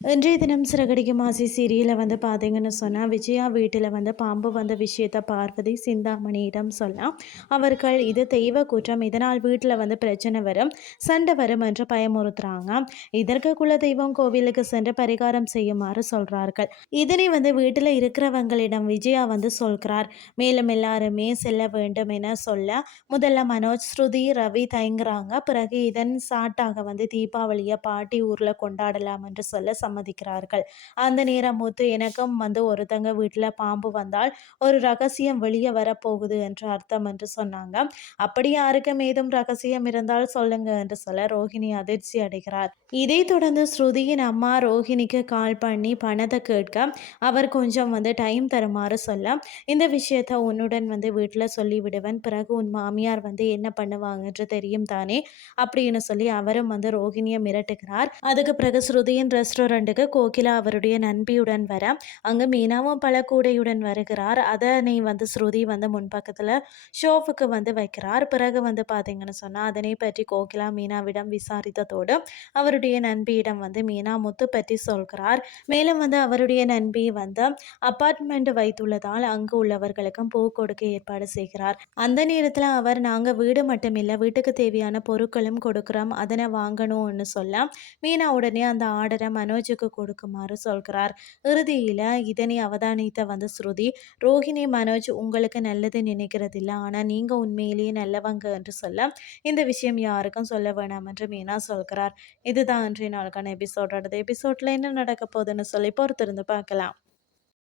இன்றைய தினம் சிறகடிக்கும் ஆசை சீரியலில் வந்து பார்த்தீங்கன்னு சொன்னால் விஜயா வீட்டில் வந்து பாம்பு வந்த விஷயத்தை பார்வதி சிந்தாமணியிடம் சொல்லலாம் அவர்கள் இது தெய்வ குற்றம் இதனால் வீட்டில் வந்து பிரச்சனை வரும் சண்டை வரும் என்று பயமுறுத்துறாங்க. இதற்கு குல தெய்வம் கோவிலுக்கு சென்று பரிகாரம் செய்யுமாறு சொல்கிறார்கள் இதனை வந்து வீட்டில் இருக்கிறவங்களிடம் விஜயா வந்து சொல்கிறார். மேலும் எல்லாருமே செல்ல வேண்டும் என சொல்ல முதல்ல மனோஜ் ஸ்ருதி ரவி தயங்குறாங்க. பிறகு இதன் சாட்டாக வந்து தீபாவளியை பாட்டி ஊரில் கொண்டாடலாம் என்று சொல்ல சம்மதிக்கிறார்கள். அந்த நேரம் முத்து எனக்கும் வந்து ஒருத்தங்க வீட்டில் பாம்பு வந்தால் ஒரு ரகசியம் வெளியே வரப்போகுது என்று அர்த்தம் என்று சொன்னாங்க. அப்படி யாருக்கும் ஏதும் ரகசியம் இருந்தால் சொல்லுங்க என்று சொல்ல ரோஹிணி அதிர்ச்சி அடைகிறார். இதை தொடர்ந்து ஸ்ருதியின் அம்மா ரோஹிணிக்கு கால் பண்ணி பணத்தை கேட்க அவர் கொஞ்சம் வந்து டைம் தருமாறு சொல்ல இந்த விஷயத்த உன்னுடன் வந்து வீட்டில் சொல்லிவிடுவேன். பிறகு உன் மாமியார் வந்து என்ன பண்ணுவாங்க என்று தெரியும் தானே? அப்படின்னு சொல்லி அவரும் வந்து ரோஹிணியை மிரட்டுகிறார். அதுக்கு பிறகு ஸ்ருதியின் ரெஸ்டாரண்ட் ரெஸ்டாரண்ட்டுக்கு கோகிலா அவருடைய நண்பியுடன் வர அங்கே மீனாவும் பல கூடையுடன் வருகிறார். அதனை வந்து ஸ்ருதி வந்து முன்பக்கத்தில் ஷோஃபுக்கு வந்து வைக்கிறார். பிறகு வந்து பார்த்தீங்கன்னு சொன்னால் அதனை பற்றி கோகிலா மீனாவிடம் விசாரித்ததோடு அவருடைய நண்பியிடம் வந்து மீனா முத்து பற்றி சொல்கிறார். மேலும் வந்து அவருடைய நண்பி வந்து அப்பார்ட்மெண்ட் வைத்துள்ளதால் அங்கு உள்ளவர்களுக்கும் பூ கொடுக்க ஏற்பாடு செய்கிறார். அந்த நேரத்தில் அவர் நாங்கள் வீடு மட்டுமில்லை வீட்டுக்கு தேவையான பொருட்களும் கொடுக்குறோம். அதனை வாங்கணும்னு சொல்ல மீனா உடனே அந்த ஆர்டரை மனோஜ் ராஜுக்கு கொடுக்குமாறு சொல்கிறார். இறுதியில் இதனை அவதானித்த வந்து ஸ்ருதி ரோஹிணி மனோஜ் உங்களுக்கு நல்லது நினைக்கிறதில்ல. ஆனால் நீங்கள் உண்மையிலேயே நல்லவங்க என்று சொல்ல இந்த விஷயம் யாருக்கும் சொல்ல வேணாம் என்று மீனா சொல்கிறார். இதுதான் இன்றைய நாளுக்கான எபிசோட் அடுத்த எபிசோட்ல என்ன நடக்க போகுதுன்னு சொல்லி பொறுத்திருந்து பார்க்கலாம்.